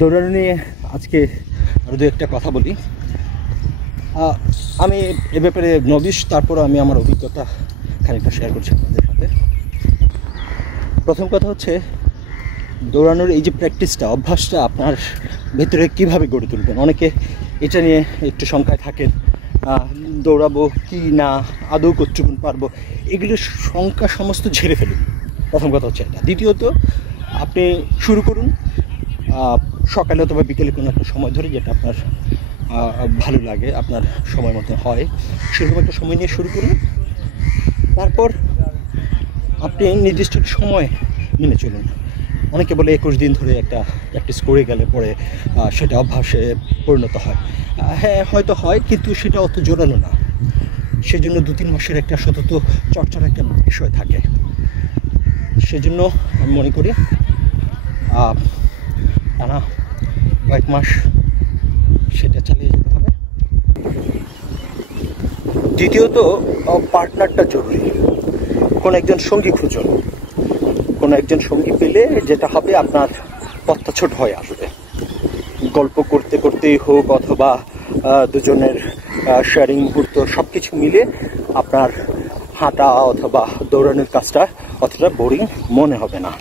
দৌড়ানো নিয়ে আজকে আরও দু একটা কথা বলি। আমি এ ব্যাপারে নবিশ, তারপর আমি আমার অভিজ্ঞতা খানিকটা শেয়ার করছি আপনাদের সাথে। প্রথম কথা হচ্ছে, দৌড়ানোর এই যে প্র্যাকটিসটা, অভ্যাসটা আপনার ভেতরে কিভাবে গড়ে তুলবেন। অনেকে এটা নিয়ে একটু শঙ্কায় থাকেন, দৌড়াবো কি না, আদৌ কতটুকুন পারবো, এগুলো শঙ্কা সমস্ত ঝেড়ে ফেলুন। প্রথম কথা হচ্ছে এটা। দ্বিতীয়ত, আপনি শুরু করুন সকালে অথবা বিকেলে কোনো একটা সময় ধরে, যেটা আপনার ভালো লাগে, আপনার সময় মতো হয়, সেরকম একটা সময় নিয়ে শুরু করুন। তারপর আপনি নির্দিষ্ট সময় মেনে চলুন। অনেকে বলে 21 দিন ধরে একটা প্র্যাকটিস করে গেলে পরে সেটা অভ্যাসে পরিণত হয়। হ্যাঁ, হয়তো হয়, কিন্তু সেটা অত জোরালো না। সেজন্য 2-3 মাসের একটা সতত চর্চার একটা বিষয় থাকে। সেজন্য আমি মনে করি টানা কয়েক মাস সেটা চালিয়ে যেতে হবে। দ্বিতীয়ত, পার্টনারটা জরুরি। কোনো একজন সঙ্গী খুঁজুন। কোনো একজন সঙ্গী পেলে যেটা হবে, আপনার পথটা ছোট হয়ে আসবে। গল্প করতে করতেই হোক, অথবা দুজনের শেয়ারিং মুহূর্ত, সব কিছু মিলে আপনার হাঁটা অথবা দৌড়ানোর কাজটা অতটা বোরিং মনে হবে না।